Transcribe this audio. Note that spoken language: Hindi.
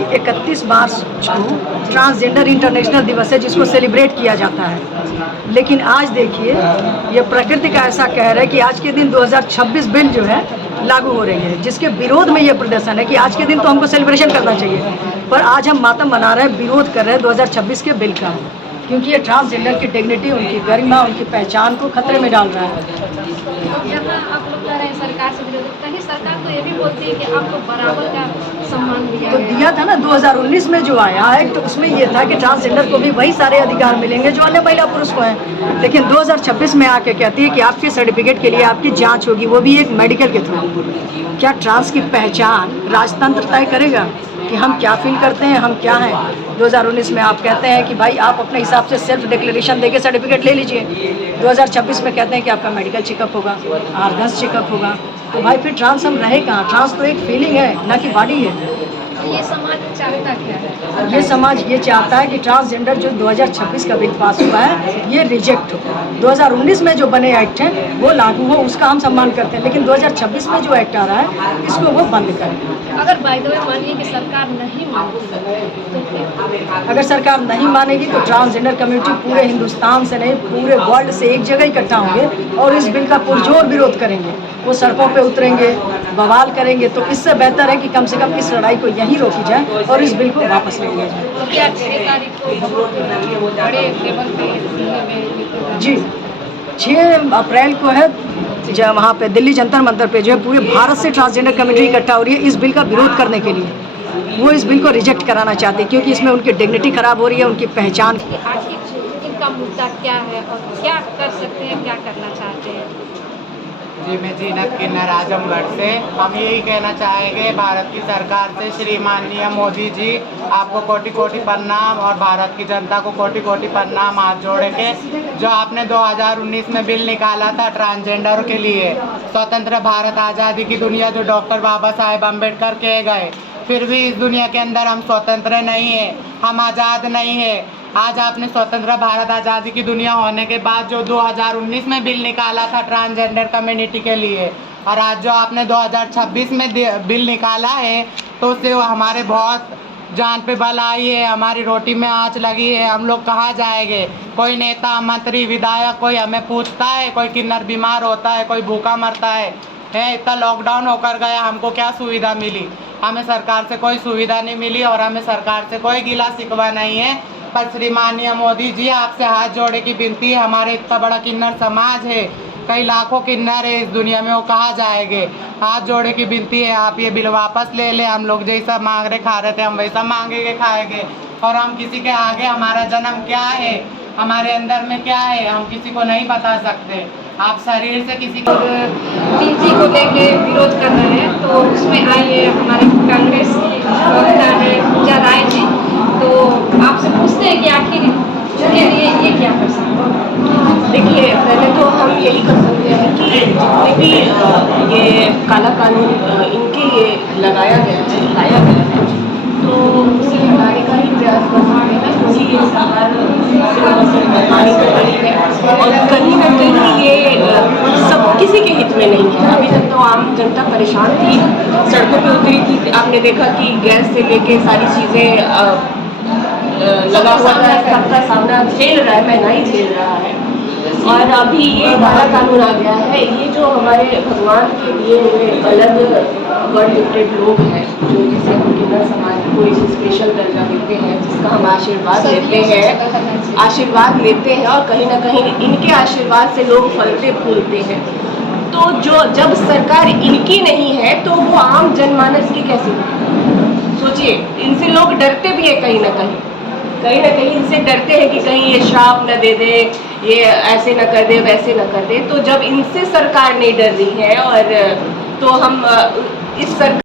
कि 31 मार्च को ट्रांसजेंडर इंटरनेशनल दिवस है जिसको सेलिब्रेट किया जाता है। लेकिन आज देखिए ये प्रकृति का ऐसा कहर है कि आज के दिन 2026 बिल जो है लागू हो रही है, जिसके विरोध में ये प्रदर्शन है कि आज के दिन तो हमको सेलिब्रेशन करना चाहिए, पर आज हम मातम मना रहे हैं, विरोध कर रहे हैं 2026 के बिल का, क्योंकि ये ट्रांसजेंडर की डिग्निटी, उनकी गरिमा, उनकी पहचान को खतरे में डाल रहा है। जहाँ आप लोग कह रहे हैं सरकार से विरोध, कहीं सरकार तो ये भी बोलती है कि आपको बराबर का सम्मान दिया तो दिया था ना 2019 में जो आया है, तो उसमें ये था कि ट्रांसजेंडर को भी वही सारे अधिकार मिलेंगे जो अन्य महिला पुरुष को हैं। लेकिन 2026 में आके कहती है कि आपके सर्टिफिकेट के लिए आपकी जांच होगी, वो भी एक मेडिकल के थ्रू। क्या ट्रांस की पहचान राजतंत्र तय करेगा कि हम क्या फील करते हैं, हम क्या हैं? 2019 में आप कहते हैं कि भाई आप अपने हिसाब से सेल्फ डिक्लेरेशन देके सर्टिफिकेट ले लीजिए। 2026 में कहते हैं कि आपका मेडिकल चेकअप होगा, आर्गन्स चेकअप होगा। तो भाई फिर ट्रांस हम रहे कहाँ? ट्रांस तो एक फीलिंग है, ना कि बॉडी है। ये समाज चाहता क्या है? ये समाज ये चाहता है कि ट्रांसजेंडर जो 2026 का बिल पास हुआ है ये रिजेक्ट हो। 2019 में जो बने एक्ट हैं वो लागू हो, उसका हम सम्मान करते हैं, लेकिन 2026 में जो एक्ट आ रहा है इसको वो बंद करें। अगर बाय द वे मानिए कि सरकार नहीं मानती तो क्या? अगर सरकार नहीं मानेगी तो ट्रांसजेंडर कम्युनिटी पूरे हिंदुस्तान से नहीं पूरे वर्ल्ड से एक जगह इकट्ठा होंगे और इस बिल का पुरजोर विरोध करेंगे। वो सड़कों पे उतरेंगे, बवाल करेंगे। तो इससे बेहतर है कि कम से कम इस लड़ाई को यहीं रोकी जाए और इस बिल को वापस ले लिया जाए। तो क्या 6 तारीख को बड़े लेवल पे? जी, 6 अप्रैल को है, जब वहाँ पे दिल्ली जंतर मंतर पे जो है पूरे भारत से ट्रांसजेंडर कम्युनिटी इकट्ठा हो रही है इस बिल का विरोध करने के लिए। वो इस बिल को रिजेक्ट कराना चाहते हैं क्योंकि इसमें उनकी डिग्निटी खराब हो रही है, उनकी पहचान। आखिर इनका मुद्दा क्या है और क्या कर सकते हैं, क्या करना चाहते हैं? जी, मैं जीनत किन्नर आजमगढ़ से। हम यही कहना चाहेंगे भारत की सरकार से, श्री माननीय मोदी जी आपको कोटि कोटि प्रणाम और भारत की जनता को कोटि कोटि प्रणाम हाथ जोड़ के। जो आपने 2019 में बिल निकाला था ट्रांसजेंडर के लिए, स्वतंत्र भारत आज़ादी की दुनिया जो डॉक्टर बाबा साहेब अम्बेडकर कहे गए, फिर भी इस दुनिया के अंदर हम स्वतंत्र नहीं है, हम आज़ाद नहीं है। आज आपने स्वतंत्र भारत आज़ादी की दुनिया होने के बाद जो 2019 में बिल निकाला था ट्रांसजेंडर कम्युनिटी के लिए, और आज जो आपने 2026 में बिल निकाला है, तो उससे हमारे बहुत जान पे बल आई है, हमारी रोटी में आँच लगी है। हम लोग कहाँ जाएंगे? कोई नेता, मंत्री, विधायक कोई हमें पूछता है? कोई किन्नर बीमार होता है, कोई भूखा मरता है? इतना लॉकडाउन होकर गया, हमको क्या सुविधा मिली? हमें सरकार से कोई सुविधा नहीं मिली और हमें सरकार से कोई गिला शिकवा नहीं है। पर श्री माननीय मोदी जी आपसे हाथ जोड़े की विनती है, हमारे इतना बड़ा किन्नर समाज है, कई लाखों किन्नर है इस दुनिया में, वो कहाँ जाएंगे? हाथ जोड़े की विनती है, आप ये बिल वापस ले लें। हम लोग जैसा मांग रहे खा रहे थे, हम वैसा मांगेंगे खाएंगे। और हम किसी के आगे हमारा जन्म क्या है, हमारे अंदर में क्या है, हम किसी को नहीं बता सकते। आप शरीर से किसी को पीजी को लेके विरोध कर रहे हैं, तो उसमें आइए हमारे कांग्रेस की वक्ता है पूजा राय जी, तो आपसे पूछते हैं कि आखिर ये क्या कर सकते हैं? देखिए, पहले तो हम यही कर सकते हैं कि जितने भी ये काला कानून इनके लिए लगाया गया है, लाया गया है, तो उसे हटाने का ही प्रयास कर सकते हैं, क्योंकि ये सरकार मनमानी कर रही है और कहीं ना कहीं ये सब किसी के हित में नहीं है। अभी तक तो आम जनता परेशान थी, सड़कों पे उतरी थी। आपने देखा कि गैस से लेके सारी चीज़ें लगा हुआ है, सबका सामना झेल रहा है, महंगाई झेल रहा है। और अभी ये काला कानून आ गया है। ये जो हमारे भगवान के लिए हुए अलग गॉड गिफ्टेड लोग हैं, जो जिसे हम किन्नर समाज को इस स्पेशल दर्जा देते हैं, जिसका हम आशीर्वाद लेते हैं और कहीं ना कहीं इनके आशीर्वाद से लोग फलते फूलते हैं। तो जो जब सरकार इनकी नहीं है तो वो आम जनमानस की कैसे? सोचिए, इनसे लोग डरते भी है, कहीं ना कहीं इनसे डरते हैं कि कहीं ये श्राप न दे दे, ये ऐसे न कर दे, वैसे न कर दे। तो जब इनसे सरकार नहीं डर रही है और तो हम इस सरकार